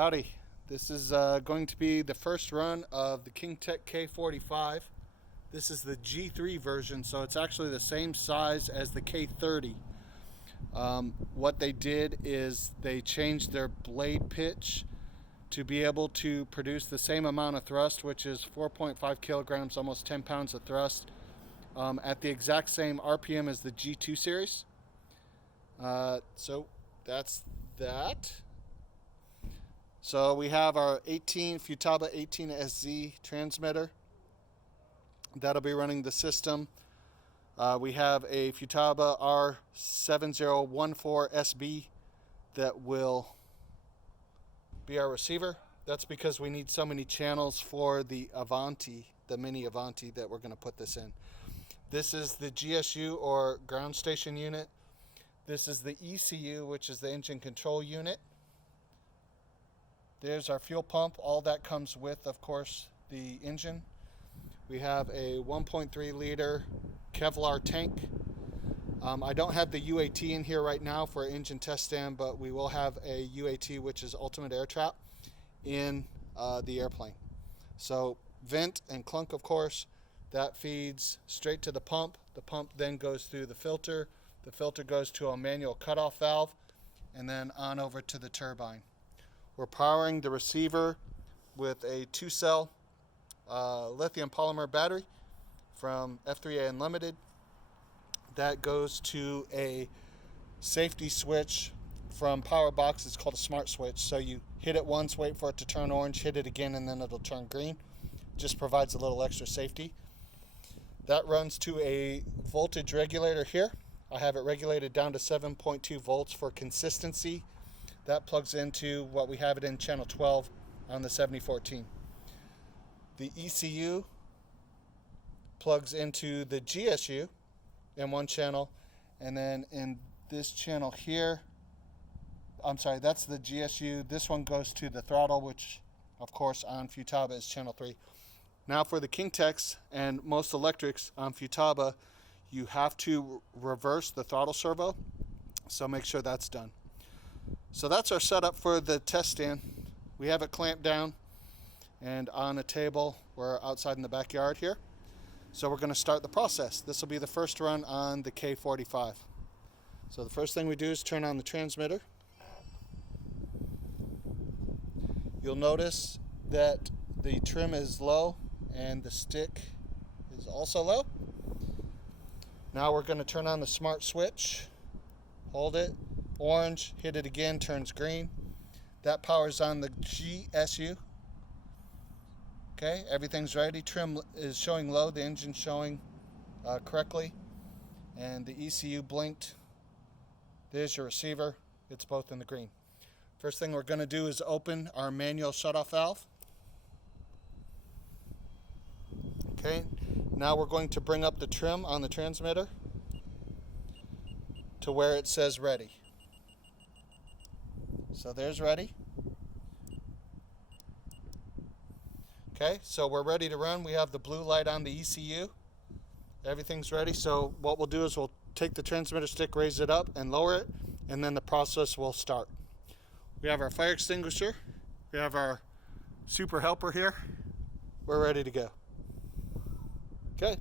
Howdy. This is going to be the first run of the Kingtech K45. This is the G3 version, so it's actually the same size as the K30. What they did is they changed their blade pitch to be able to produce the same amount of thrust, which is 4.5 kilograms, almost 10 pounds of thrust, at the exact same RPM as the G2 series. So that's that. So we have our Futaba 18SZ transmitter. That'll be running the system. We have a Futaba R7014SB that will be our receiver. That's because we need so many channels for the Avanti, the mini Avanti that we're going to put this in. This is the GSU, or ground station unit. This is the ECU, which is the engine control unit. There's our fuel pump. All that comes with, of course, the engine. We have a 1.3 liter Kevlar tank. I don't have the UAT in here right now for engine test stand, but we will have a UAT, which is ultimate air trap, in the airplane. So vent and clunk, of course, that feeds straight to the pump. The pump then goes through the filter. The filter goes to a manual cutoff valve, and then on over to the turbine. We're powering the receiver with a 2-cell lithium polymer battery from F3A Unlimited. That goes to a safety switch from Powerbox. It's called a smart switch. So you hit it once, wait for it to turn orange, hit it again, and then it'll turn green. Just provides a little extra safety. That runs to a voltage regulator here. I have it regulated down to 7.2 volts for consistency. That plugs into what we have it in channel 12 on the 7014. The ECU plugs into the GSU in one channel, and then in this channel here, that's the GSU. This one goes to the throttle, which of course on Futaba is channel 3. Now for the Kingtechs and most electrics on Futaba, you have to reverse the throttle servo, so make sure that's done. So that's our setup for the test stand. We have it clamped down and on a table. We're outside in the backyard here. So we're going to start the process. This will be the first run on the K45. So the first thing we do is turn on the transmitter. You'll notice that the trim is low and the stick is also low. Now we're going to turn on the smart switch. Hold it. Orange, hit it again, turns green. That powers on the GSU. Okay, everything's ready. Trim is showing low, the engine's showing correctly, and the ECU blinked. There's your receiver. It's both in the green. First thing we're going to do is open our manual shutoff valve. Okay, now we're going to bring up the trim on the transmitter to where it says ready. So there's ready. Okay, so we're ready to run. We have the blue light on the ECU. Everything's ready. So what we'll do is we'll take the transmitter stick, raise it up and lower it, and then the process will start. We have our fire extinguisher. We have our super helper here. We're ready to go. Okay.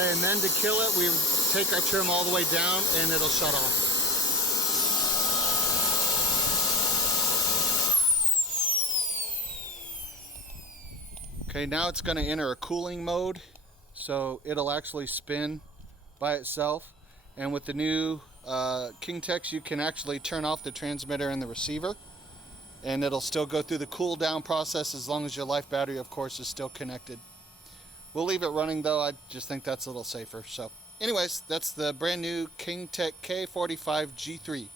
Okay, and then to kill it, we take our trim all the way down and it'll shut off. Okay, now it's going to enter a cooling mode, so it'll actually spin by itself. And with the new Kingtechs, you can actually turn off the transmitter and the receiver, and it'll still go through the cool down process as long as your life battery, of course, is still connected. We'll leave it running though. I just think that's a little safer. So anyways, that's the brand new Kingtech K45G3.